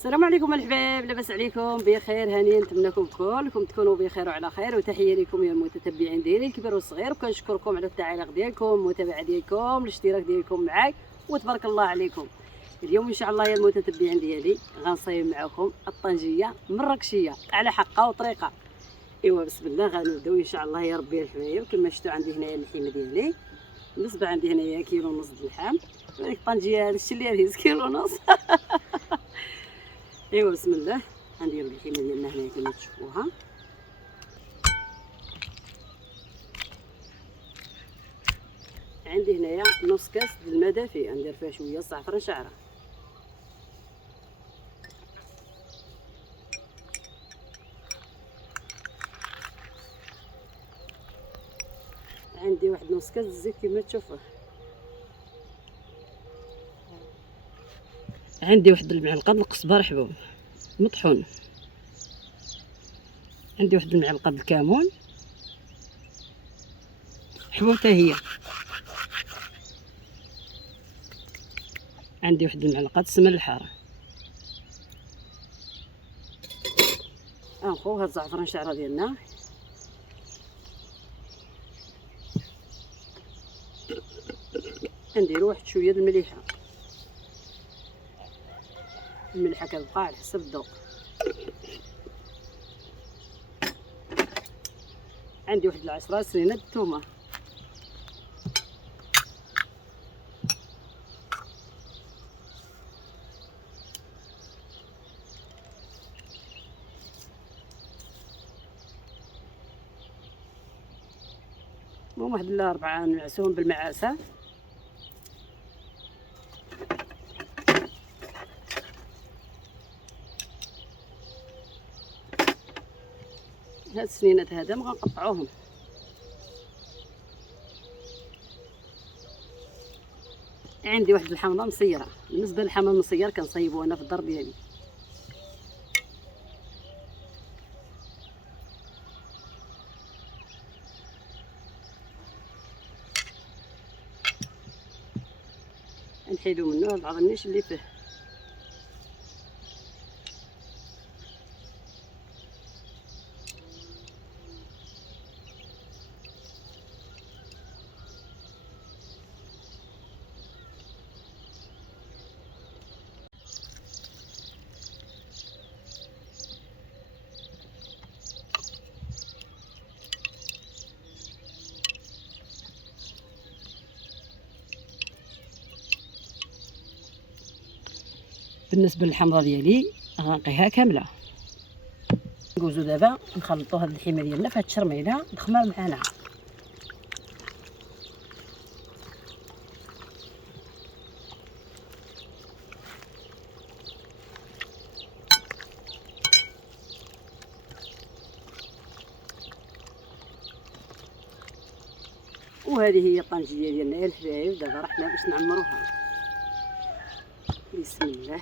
السلام عليكم الحباب، لاباس عليكم؟ بخير هانيه، نتمنىكم كلكم تكونوا بخير وعلى خير. وتحيه لكم يا المتتبعين ديالي الكبير والصغير، وكنشكركم على التعاليق ديالكم، المتابعه ديالكم، الاشتراك ديالكم معاي، وتبارك الله عليكم. اليوم ان شاء الله يا المتتبعين ديالي غنصايب معكم الطنجيه مراكشيه على حقها وطريقه. ايوا بسم الله غنبداو ان شاء الله يا ربي الحبايب. كما شفتوا عندي هنايا اللحيمه ديالي، بالنسبه عندي هنايا كيلو ونص د اللحم. هذيك الطنجيه هذا الشيء اللي هز كيلو ونص. ايوا بسم الله غنديرو اللحيمه ديالنا هنايا كما تشوفوها. عندي هنايا نص كاس د الماء دافي، غندير فيها شويه زعفران شعره. عندي واحد نص كاس الزيت كما تشوفوا. عندي واحد المعلقه د القزبر حبوب مطحون. عندي واحد المعلقه د الكمون حبوب حتى هي. عندي واحد المعلقه د السمن الحاره. غنخوو هاد الزعفران شعره ديالنا. نديرو واحد شويه د المليحه. الملحه كتبقى على حسب الذوق. عندي واحد العشرة سنينه د الثومه. المهم واحد الاربعه نعسوهم بالمعاسه. هاد السنينات هذا ما غنقطعوهم. عندي واحد الحامضه مصيره. بالنسبه للحامض المصير كنصايبو انا في الدار ديالي. نحيدو منه هاد العظميش اللي فيه. بالنسبه للحمضه ديالي غنقيها كامله. ندوزو دابا نخلطو هاد اللحيمه ديالنا في هاد الشرميله تخمر معانا. وهذه هي الطنجيه ديالنا يا الحبايب. دابا رحنا باش نعمروها. بسم الله.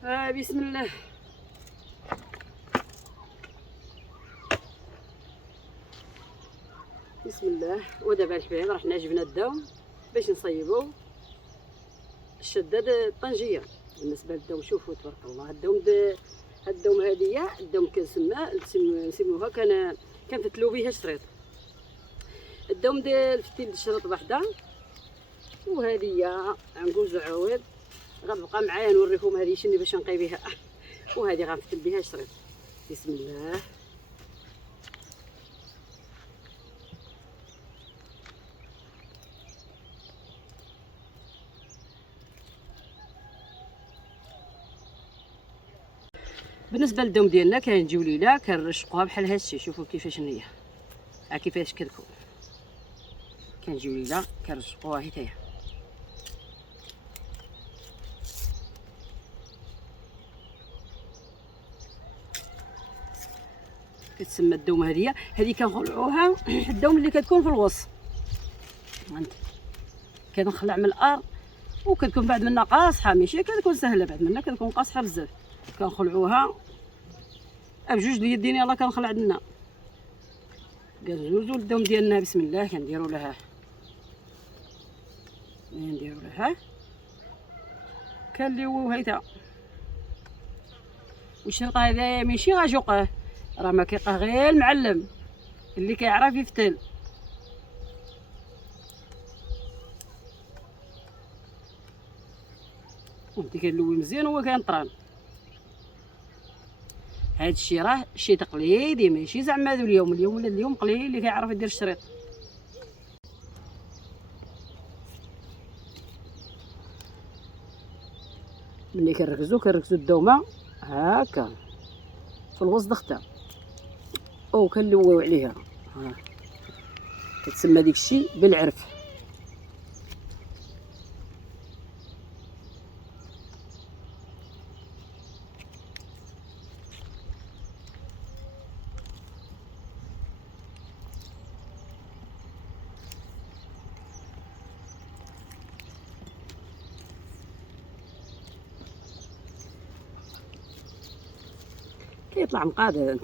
بسم الله. بسم الله. ودابا الحبايب رحنا جبنا الدوم باش نصيبو الشداد الطنجيه. بالنسبه للدوم شوفوا تبارك الله، الدوم هذه الدوم نسموها كنفتلو بها الشريط. الدوم ديال الفتيل الشريط وحده، وهذه عنقوز عوض غتبقى معايا نوريكم هذه شنو باش نقي بها. وهذه غنفتل بها الشريط. بسم الله. بالنسبه للدوم ديالنا كنجيو ليله كنرشقوها بحال هادشي. شوفوا كيفاش هي، كيفاش كتكون. كنجيو ليله كنرشقوها حتى هي. كتسمى الدوم هذه كنخلعوها الدوم اللي كتكون في الوسط. كنخلع من الارض وكتكون بعد منها قاصحه، ماشي كتكون سهله، بعد منها كتكون قاصحه بزاف. كنخلعوها بجوج اليدين. يلاه كنخلع لنا كنزوزو الدوم ديالنا. بسم الله. كنديروا لها كنليوو هيتا. والشرط هذا ماشي غاجوقه، راه ما كيبقى غير المعلم اللي كيعرف يفتل. وانت كنلوي مزيان هو كينطران. هاد الشيء راه شي تقليدي، ماشي زعما اليوم ولا اليوم قليل اللي كيعرف يدير الشريط. ملي كنركزو الدومه هكا في الوسط اختها، او كنلويو عليها. كتسمى ديك الشيء بالعرف. كيطلع مقادر، انت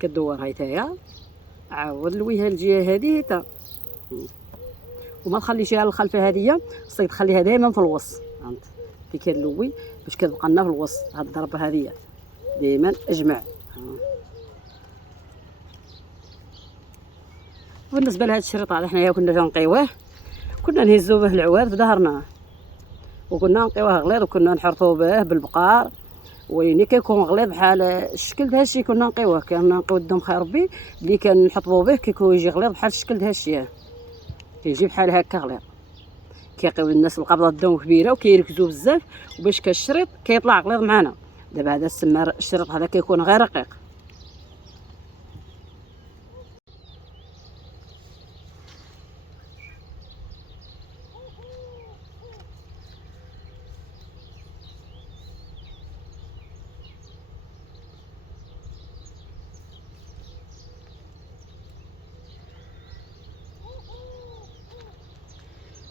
كدور هايتايا عاود لويها الجهه هذه تا، وما تخليشيها للخلفه. هذه خصك تخليها دائما في الوسط. فهمت كي كنلوي باش كتبقى لنا في الوسط. هاد الضربه هذه دائما اجمع. بالنسبه لهاد الشريط هذا حنايا كنا كنقيوه، كنا نهزو به العواد في ظهرنا، وكنا نقيوه غليظ، وكنا نحرطوه به بالبقار. ويني كيكون غليظ بحال الشكل د هادشي كنا نقيوه. كنا نقيو الدم خير ربي اللي كنحطبو به كيكون يجي غليظ بحال الشكل د هادشي. كيجي بحال هكا غليظ. كيعطيو الناس القبضه الدم كبيره وكيركزوا بزاف، وباش كالشريط كيطلع غليظ معنا. دابا هذا السمار الشريط هذا كيكون غير رقيق.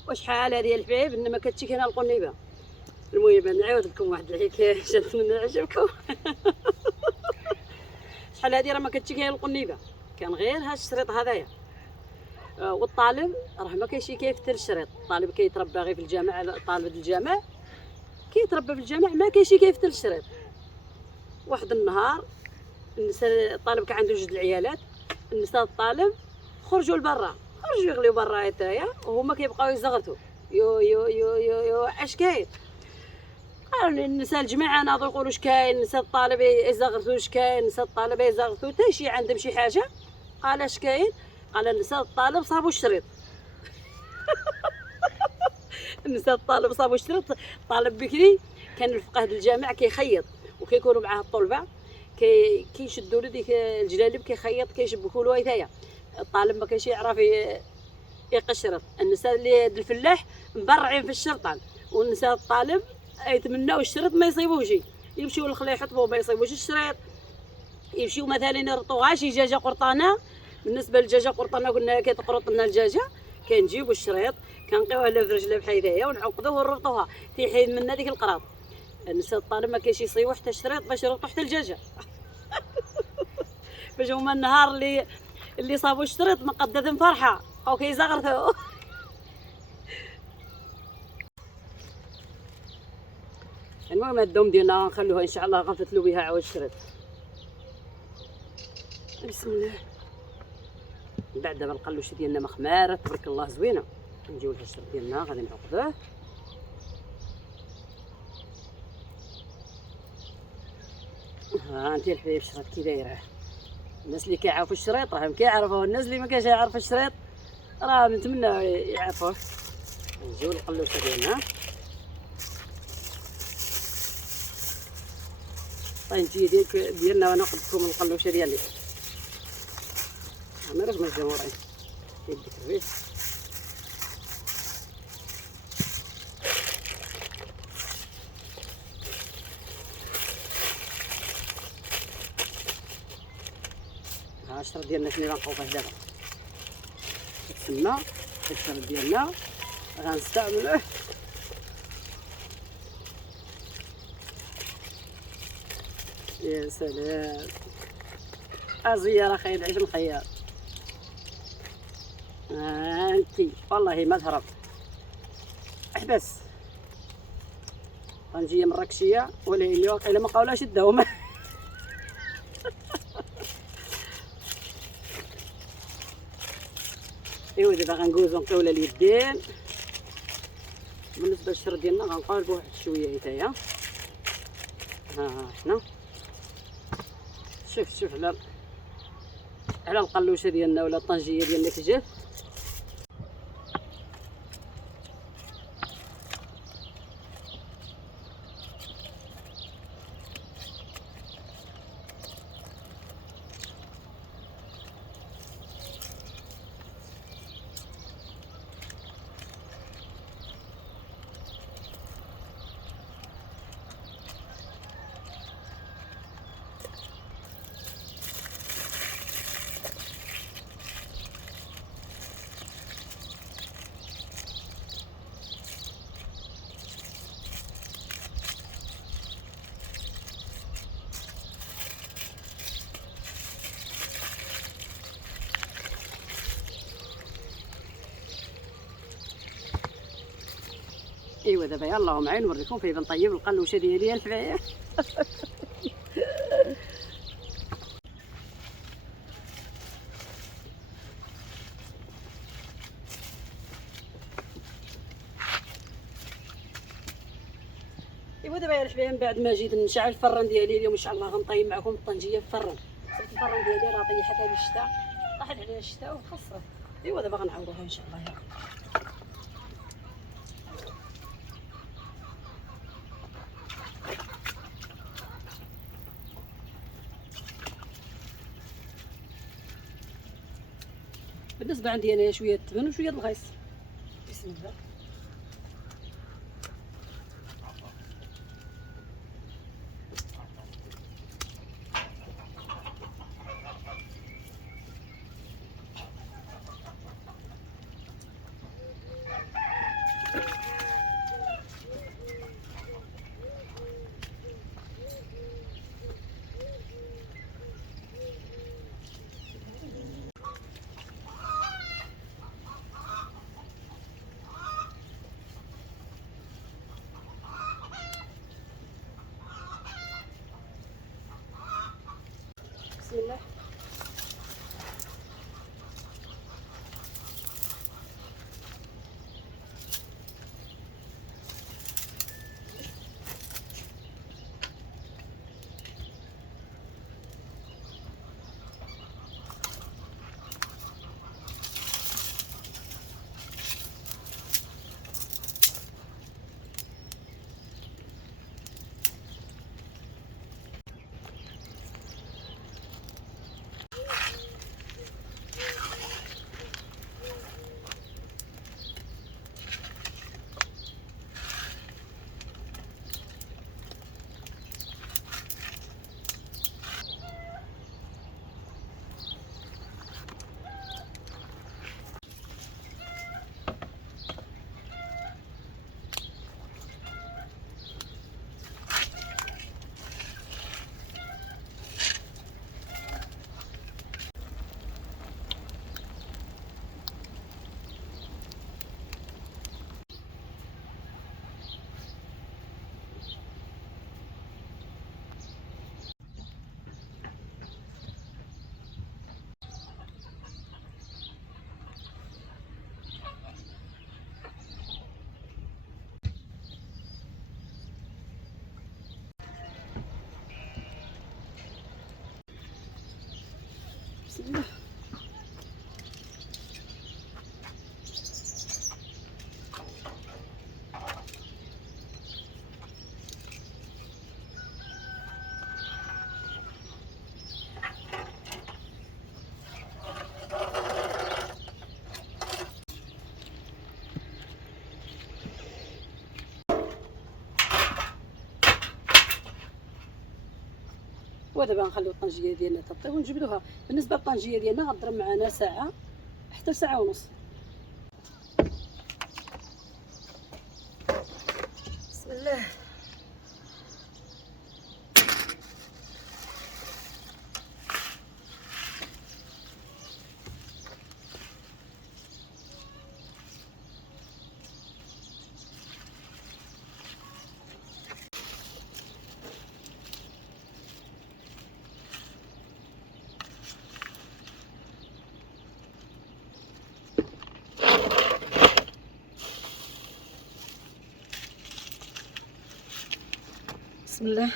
وشحال هذه الحبايب انما كتجيك هنا القنيبه. المهم نعاود لكم واحد الحكايه نتمنى عجبكم. شحال هذه راه ما كتجيك هنا القنيبه، كان غير هاد الشريط هذايا. والطالب راه ما كاينش كيفتر الشريط. الطالب كيتربى غير في الجامع، طالب الجامع كيتربى في الجامع، ما كاينش كيفتر الشريط. واحد النهار النساء الطالب كان عنده جوج العيالات، النساء الطالب خرجوا لبرا، خرجوا يغليو برا هتايا، وهما كيبقاو يزغرتوا. يو يو يو يو يو اش كاين؟ قالوا النساء الجماعه ناضوا يقولوا اش كاين، النساء الطالب يزغرتوا اش كاين، النساء الطالبه يزغرتوا حتى شي عندهم شي حاجه. قال اش كاين؟ قال النساء الطالب صابوا الشريط. النساء الطالب صابوا الشريط. الطالب بكري كان الفقه الجامع كيخيط، وكيكونوا معاه الطلبه كيشدوا له ديك الجلالب كيخيط كيشبكوا له هتايا. الطالب ما كانش يعرف يقشرط. النساء اللي الفلاح مبرعين في الشرطان، والنساء الطالب يتمناو الشريط ما يصيبوش، يمشيو للخلا يحطبوه ما يصيبوش الشريط. يمشيو مثلا يرطوها شي دجاجه قرطانه. بالنسبه للدجاجه قرطانه قلنا كتقرط لنا الدجاجه، كنجيبوا الشريط كنقيوه له في رجله بحال هكايا ونعقدوه ونربطوها تيحيد منا ديك القراط. النساء الطالب ما كاينش يصيبوا حتى الشريط باش يربطوا حتى الدجاجه. باش هما النهار اللي صابوا الشريط مقدة فرحه او كيزغرثوا. المهم الدوم ديالنا غنخلوها ان شاء الله، غنفتلو بها عاود الشريط. بسم الله. من بعد دابا القلوشه ديالنا مخماره تبارك الله زوينه، نجيو لها الشريط ديالنا غادي نعقدوه. ها انت الحبايب الشريط كي دايره. الناس اللي كيعرفوا الشريط راهم كيعرفوه، الناس اللي ما كاينش يعرف الشريط راه نتمنى يعرفوه. نجيو للقلوشه ديالنا. طنجيه ديالنا وناخذ لكم القلوشه ديالي. انا راه مجمورين يديك الريح. ها الشرط ديالنا شنو غنبقاو فيه دابا. تسمى الشرط ديالنا غنستعملوه. يا سلام ازياره خير عيش الخيار. انتي والله ما تهرب. احبس طنجيه مراكشيه ولا اللي واقيلا ما قاولاش الدوم. ايوا دابا غندوزو نقيولا اليدين. بالنسبه للشر ديالنا غنقلبو واحد شويه حتايا. ها حنا شوف على القلوشه ديالنا ولا الطنجيه ديالنا كتجف. ايوا دابا يلاه معايا نوريكم كيف نطيب القلوشه ديالي الحبايب. ايوا دابا يا الحبايب من بعد ما جيت نشعل الفران ديالي اليوم ان شاء الله غنطيب معكم الطنجيه في الفران. صرت الفران ديالي راه طيحتها بالشتاء، طاحت عليها الشتاء وخاصها. ايوا دابا غنعوضوها ان شاء الله. بالنسبه عندي انا شويه التبن وشويه الغيس. بسم الله. بسم الله. بسم الله. ودابا غنخليو الطنجيه ديالنا تطيب ونجبدوها. بالنسبه للطنجيه ديالنا غضرب معنا ساعه حتى ساعه ونص. بسم الله. بسم الله.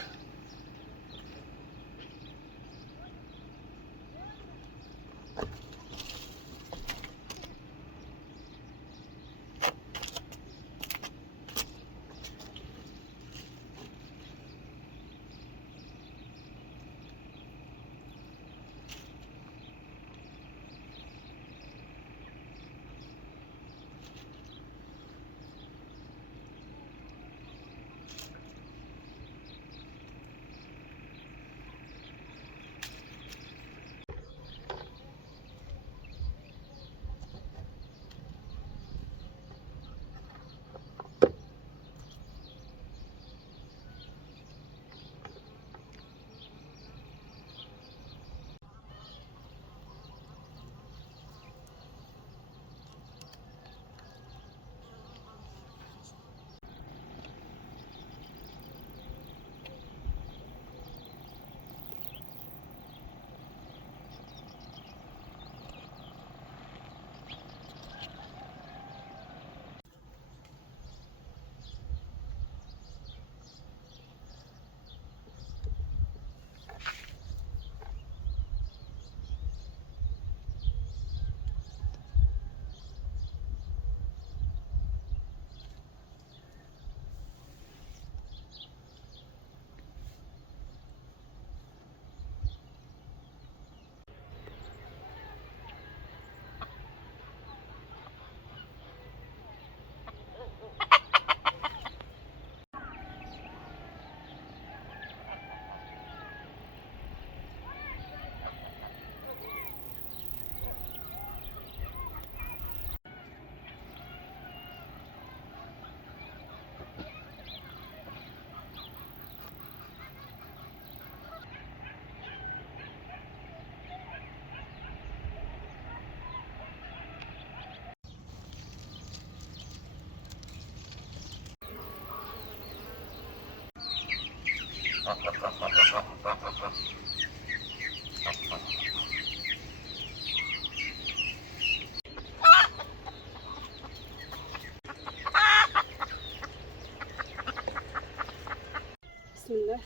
بسم الله.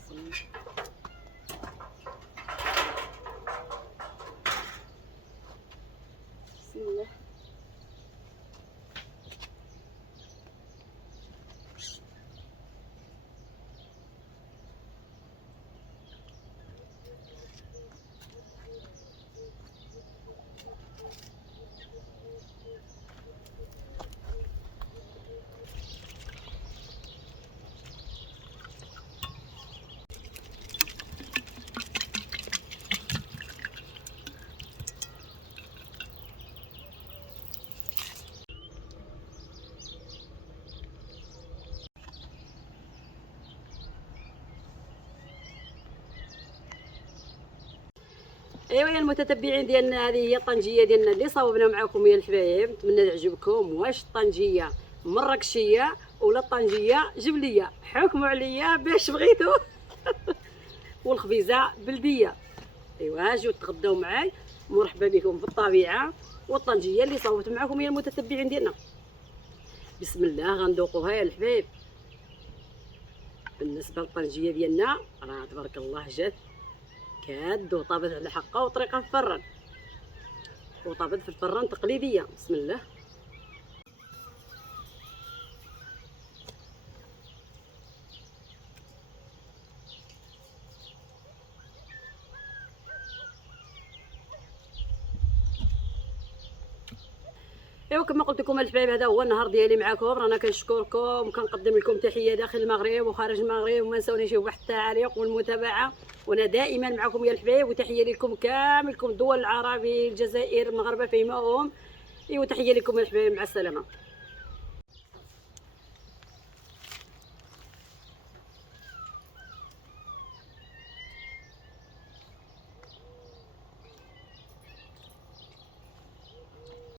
بسم الله. بسم الله. ايوا يا المتتبعين ديالنا، هذه هي الطنجيه ديالنا اللي صاوبنا معكم يا الحبايب. نتمنى تعجبكم. واش الطنجيه مراكشيه ولا الطنجيه جبليه؟ حكموا عليا باش بغيتو. والخبيزه بلديه. ايوا اجيو تغداو معاي. مرحبا بكم في الطبيعه. والطنجيه اللي صاوبت معكم يا المتتبعين ديالنا. بسم الله غندوقوها يا الحبايب. بالنسبه للطنجيه ديالنا راه تبارك الله جات كاد وطابت على حقه وطريقه في الفران، وطابت في الفران تقليديه. بسم الله. ايوا كما قلت لكم الحبايب، هذا هو النهار ديالي معكم. رانا كنشكركم وكنقدم لكم تحيه داخل المغرب وخارج المغرب، وما نساونيش بواحد التعليق والمتابعه، وانا دائما معكم يا الحبايب. وتحيه لكم كاملكم الدول العربي، الجزائر، المغاربه فيما هم. ايوا تحيه لكم الحبايب، مع السلامه.